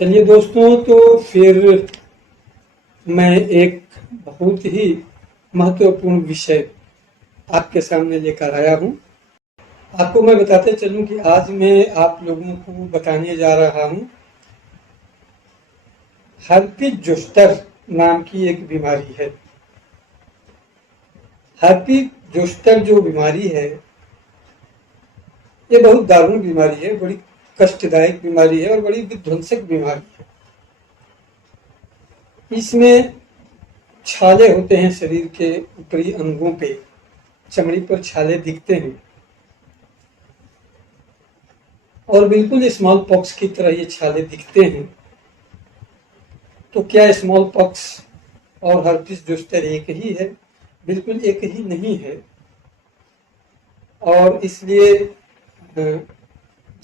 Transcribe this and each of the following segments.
चलिए दोस्तों, तो फिर मैं एक बहुत ही महत्वपूर्ण विषय आपके सामने लेकर आया हूँ। आपको मैं बताते चलूं कि आज मैं आप लोगों को बताने जा रहा हूँ हर्पिस जोस्टर नाम की एक बीमारी है। हर्पिस जोस्टर जो बीमारी है, ये बहुत दारुण बीमारी है, बड़ी कष्टदायक बीमारी है और बड़ी विध्वंसक बीमारी है। इसमें छाले होते हैं शरीर के ऊपरी अंगों पे, चमड़ी पर छाले दिखते हैं और बिल्कुल स्मॉल पॉक्स की तरह ये छाले दिखते हैं। तो क्या स्मॉल पॉक्स और हर्पिस जोस्टर एक ही है? बिल्कुल एक ही नहीं है। और इसलिए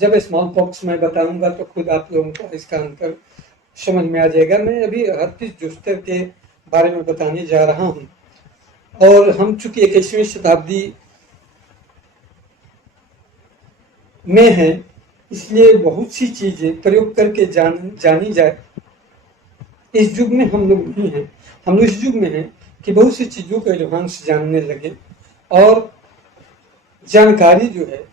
जब स्मॉल पॉक्स मैं बताऊंगा तो खुद आप लोगों को इसका अंतर समझ में आ जाएगा। मैं अभी हर्पिस जोस्टर के बारे में बताने जा रहा हूँ और हम चूंकि 21वीं शताब्दी में हैं, इसलिए बहुत सी चीजें प्रयोग करके जानी जाए। इस युग में हम लोग नहीं हैं, हम लोग इस युग में हैं कि बहुत सी चीजों को एडवांस जानने लगे और जानकारी जो है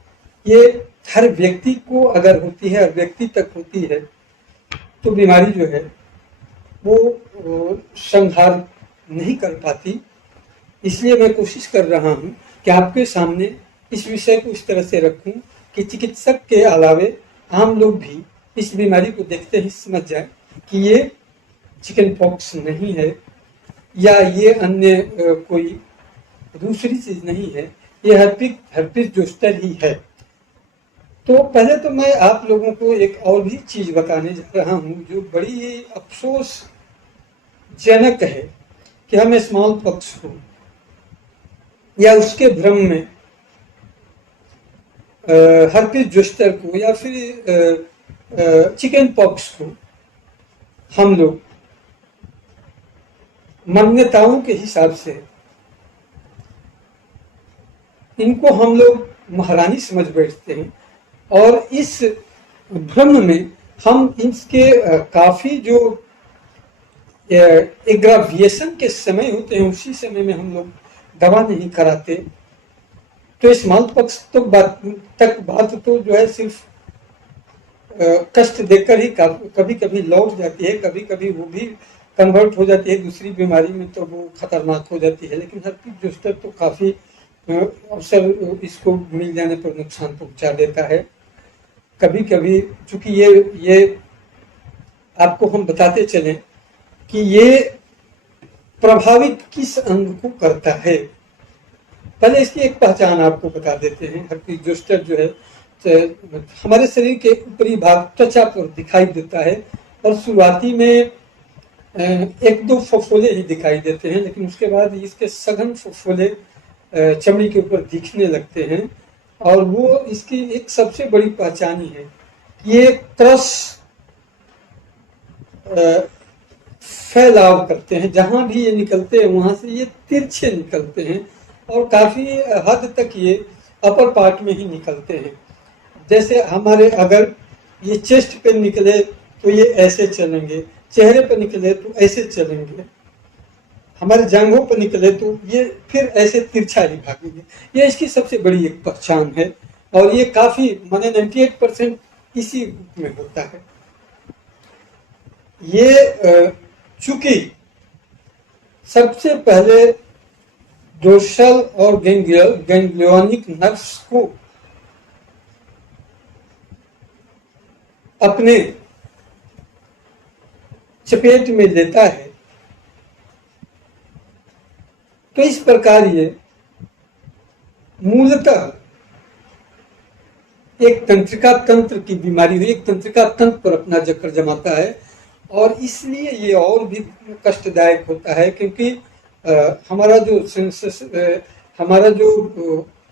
ये हर व्यक्ति को अगर होती है, हर व्यक्ति तक होती है, तो बीमारी जो है वो संहार नहीं कर पाती। इसलिए मैं कोशिश कर रहा हूँ कि आपके सामने इस विषय को इस तरह से रखूं कि चिकित्सक के अलावे आम लोग भी इस बीमारी को देखते ही समझ जाए कि ये चिकन पॉक्स नहीं है या ये अन्य कोई दूसरी चीज नहीं है, ये हर्पिस जोस्टर ही है। तो पहले तो मैं आप लोगों को एक और भी चीज बताने जा रहा हूँ जो बड़ी अफसोस जनक है कि हम स्मॉल पॉक्स को या उसके भ्रम में हर्पिस जोस्टर को या फिर चिकन पॉक्स को हम लोग मान्यताओं के हिसाब से इनको हम लोग महारानी समझ बैठते हैं और इस भ्रम में हम इसके काफी जो एग्राविएशन के समय होते हैं उसी समय में हम लोग दवा नहीं कराते। तो स्मॉल पॉक्स तो बात तो जो है सिर्फ कष्ट देकर ही कभी कभी लौट जाती है, कभी कभी वो भी कन्वर्ट हो जाती है दूसरी बीमारी में, तो वो खतरनाक हो जाती है। लेकिन हर्पिस जोस्टर तो काफी अवसर इसको मिल जाने पर नुकसान पहुंचा देता है। कभी कभी चूंकि ये आपको हम बताते चलें कि ये प्रभावित किस अंग को करता है। पहले इसकी एक पहचान आपको बता देते हैं। हर्पिस जोस्टर जो है हमारे शरीर के ऊपरी भाग त्वचा पर दिखाई देता है और शुरुआती में एक दो फफोले ही दिखाई देते हैं, लेकिन उसके बाद इसके सघन फफोले चमड़ी के ऊपर दिखने लगते हैं। और वो इसकी एक सबसे बड़ी पहचान ही है कि ये क्रॉस फैलाव करते हैं। जहां भी ये निकलते हैं वहां से ये तिरछे निकलते हैं और काफी हद तक ये अपर पार्ट में ही निकलते हैं। जैसे हमारे अगर ये चेस्ट पे निकले तो ये ऐसे चलेंगे, चेहरे पे निकले तो ऐसे चलेंगे, हमारे जांघों पर निकले तो ये फिर ऐसे तिरछा ही भागेंगे। ये इसकी सबसे बड़ी एक पहचान है और ये काफी माने 98% इसी रूप में होता है। ये चूंकि सबसे पहले डोर्सल और गैंग्लियोनिक नर्व्स को अपने चपेट में लेता है, तो इस प्रकार ये मूलतः एक तंत्रिका तंत्र की बीमारी है, एक तंत्रिका तंत्र पर अपना जकड़ जमाता है और इसलिए ये और भी कष्टदायक होता है। क्योंकि हमारा जो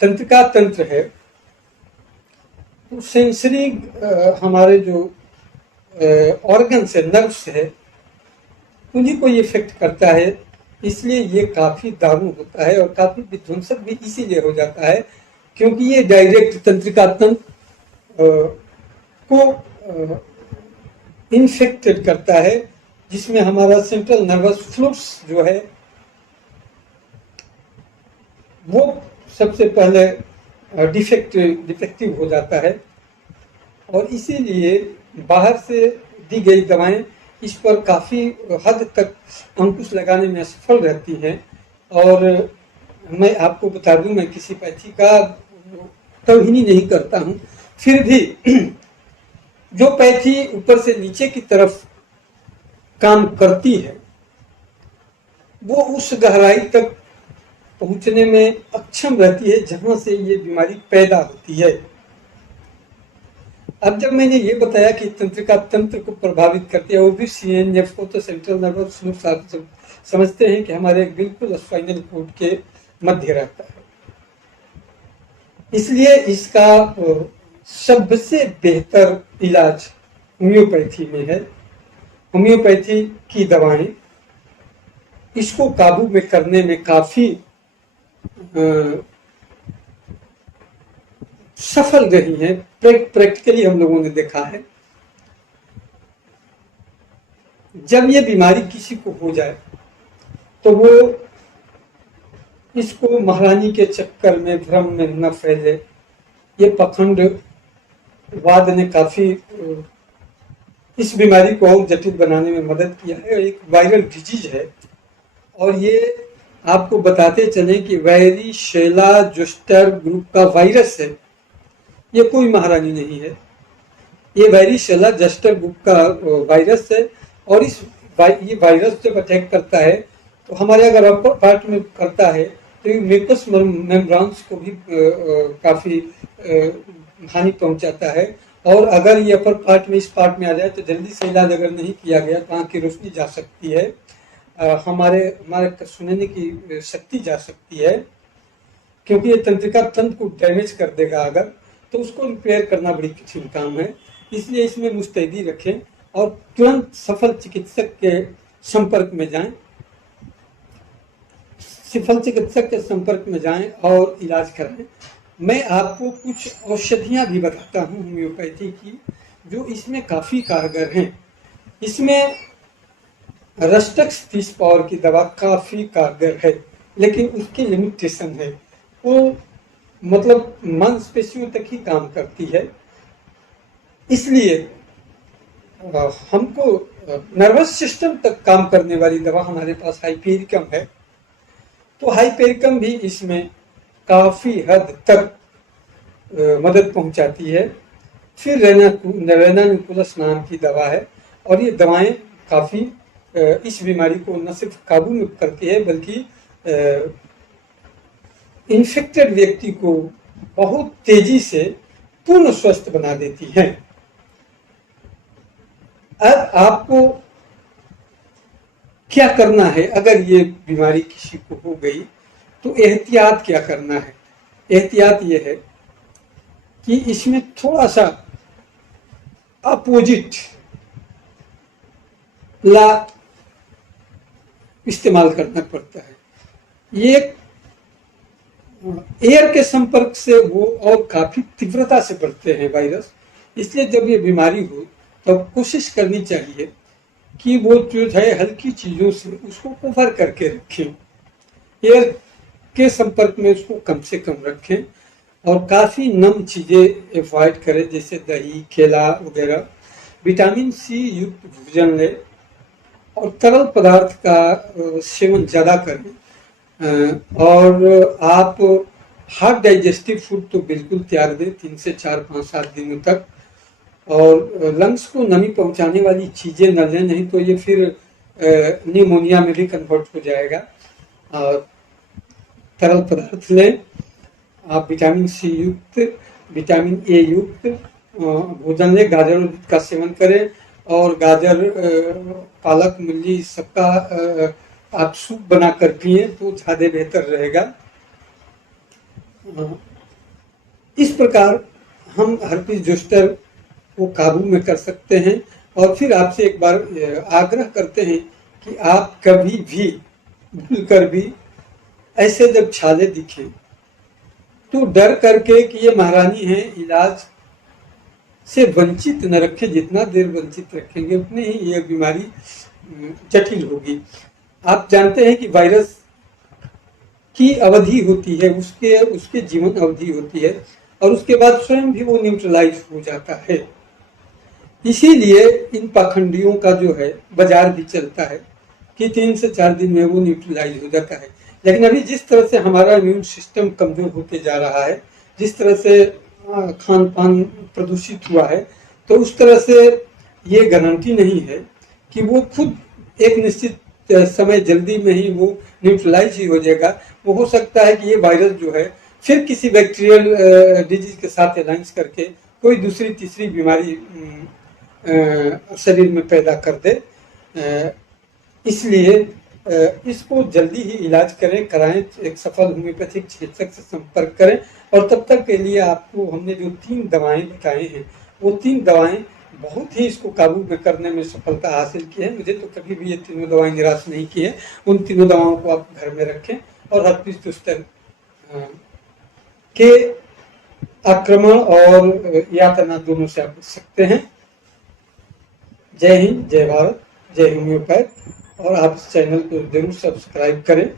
तंत्रिका तंत्र है, तो सेंसरी हमारे जो ऑर्गन्स है, नर्व्स है, उन्हीं को ये इफेक्ट करता है। इसलिए ये काफी दारुण होता है और काफी विध्वंसक भी इसीलिए हो जाता है क्योंकि ये डायरेक्ट तंत्रिका तंत्र को इन्फेक्टेड करता है, जिसमें हमारा सेंट्रल नर्वस फ्लूइड्स जो है वो सबसे पहले डिफेक्टिव हो जाता है। और इसीलिए बाहर से दी गई दवाएं इस पर काफ़ी हद तक अंकुश लगाने में असफल रहती हैं। और मैं आपको बता दूं, मैं किसी पैथी का तौहीनी नहीं करता हूं, फिर भी जो पैथी ऊपर से नीचे की तरफ काम करती है वो उस गहराई तक पहुंचने में अक्षम रहती है जहां से ये बीमारी पैदा होती है। अब जब मैंने ये बताया कि तंत्रिका तंत्र को प्रभावित करती है, वो भी सीएनएफ को तो सेंट्रल नर्वस सिस्टम समझते हैं कि हमारे बिल्कुल स्पाइनल कॉर्ड के मध्य रहता है। इसलिए इसका सबसे बेहतर इलाज होम्योपैथी में है। होम्योपैथी की दवाएं इसको काबू में करने में काफी सफल रही हैं। प्रैक्टिकली हम लोगों ने देखा है, जब ये बीमारी किसी को हो जाए तो वो इसको महारानी के चक्कर में भ्रम में न फैले। ये पखंडवाद ने काफी इस बीमारी को और जटिल बनाने में मदद किया है। एक वायरल डिजीज है और ये आपको बताते चले कि वैरिशेला जोस्टर ग्रुप का वायरस है, ये कोई महारानी नहीं है। ये वैरिशेला जोस्टर ग्रुप का वायरस है और ये वायरस जब अटैक करता है तो हमारे अगर अपर पार्ट में करता है तो ये म्यूकस मेम्ब्रेन्स को भी काफी हानि पहुंचाता है। और अगर ये अपर पार्ट में इस पार्ट में आ जाए तो जल्दी से इलाज अगर नहीं किया गया तो आँख की रोशनी जा सकती है, हमारे सुनने की शक्ति जा सकती है, क्योंकि ये तंत्रिका तंत्र को डैमेज कर देगा अगर, तो उसको रिपेयर करना बड़ी कठिन काम है। इसलिए इसमें मुस्तैदी रखें और तुरंत सफल चिकित्सक के संपर्क में जाएं। सफल चिकित्सक के संपर्क में जाएं और इलाज कराएं। मैं आपको कुछ औषधियां भी बताता हूं होम्योपैथी की, जो इसमें काफी कारगर हैं। इसमें रस्टक्स 30 पावर की दवा काफी कारगर है, लेकिन उसकी लिमिटेशन है। वो मतलब मांसपेशियों तक ही काम करती है। इसलिए हमको नर्वस सिस्टम तक काम करने वाली दवा हमारे पास हाइपेरिकम है, तो हाइपेरिकम भी इसमें काफी हद तक मदद पहुंचाती है। फिर रेनानिकुलस नाम की दवा है और ये दवाएं काफी इस बीमारी को न सिर्फ काबू में करती है बल्कि इन्फेक्टेड व्यक्ति को बहुत तेजी से पूर्ण स्वस्थ बना देती है। अब आपको क्या करना है अगर ये बीमारी किसी को हो गई, तो एहतियात क्या करना है। एहतियात ये है कि इसमें थोड़ा सा अपोजिट ला इस्तेमाल करना पड़ता है। ये एयर के संपर्क से वो और काफी तीव्रता से बढ़ते हैं वायरस। इसलिए जब ये बीमारी हो तब कोशिश करनी चाहिए कि वो जो है हल्की चीजों से उसको कवर करके रखें, एयर के संपर्क में उसको कम से कम रखें और काफी नम चीजें अवॉइड करें, जैसे दही, केला वगैरह। विटामिन सी युक्त भोजन लें और तरल पदार्थ का सेवन ज़्यादा करें। और आप हार्ड डाइजेस्टिव फूड तो बिल्कुल त्याग दें 3 से 4, 5, 7 दिनों तक। और लंग्स को नमी पहुंचाने वाली चीज़ें न लें, नहीं तो ये फिर निमोनिया में भी कन्वर्ट हो जाएगा। तरल पदार्थ लें। आप विटामिन सी युक्त, विटामिन ए युक्त भोजन लें। गाजर का सेवन करें और गाजर, पालक, मूली सबका आप सूप बनाकर पिए तो ज़्यादा बेहतर रहेगा। इस प्रकार हम हर्पीस जोस्टर को काबू में कर सकते हैं। और फिर आपसे एक बार आग्रह करते हैं कि आप कभी भी भूलकर भी ऐसे जब छाले दिखें तो डर करके कि ये महारानी है, इलाज से वंचित न रखें। जितना देर वंचित रखेंगे उतनी ही यह बीमारी जटिल होगी। आप जानते हैं कि वायरस की अवधि होती है, उसके जीवन अवधि होती है, और उसके बाद स्वयं भी वो न्यूट्रलाइज हो जाता है। इसीलिए इन पाखंडियों का जो है बाजार भी चलता है कि 3 से 4 दिन में वो न्यूट्रलाइज हो जाता है। लेकिन अभी जिस तरह से हमारा इम्यून सिस्टम कमजोर होते जा रहा है, जिस तरह से खान पान प्रदूषित हुआ है, तो उस तरह से ये गारंटी नहीं है कि वो खुद एक निश्चित समय जल्दी में ही वो न्यूट्रलाइज ही हो जाएगा। वो हो सकता है कि ये वायरस जो है फिर किसी बैक्टीरियल डिजीज के साथ अलायंस करके कोई दूसरी तीसरी बीमारी शरीर में पैदा कर दे। इसलिए इसको जल्दी ही इलाज कराएं, एक सफल होम्योपैथिक चिकित्सक से संपर्क करें। और तब तक के लिए आपको हमने जो 3 दवाएं बताई हैं, वो 3 दवाएं बहुत ही इसको काबू में करने में सफलता हासिल की है। मुझे तो कभी भी ये तीनों दवाएं निराश नहीं की है। उन तीनों दवाओं को आप घर में रखें और हर्पिस के आक्रमण और यातना दोनों से आप बच सकते हैं। जय हिंद, जय भारत, जय होम्योपैथ। और आप इस चैनल को जरूर सब्सक्राइब करें।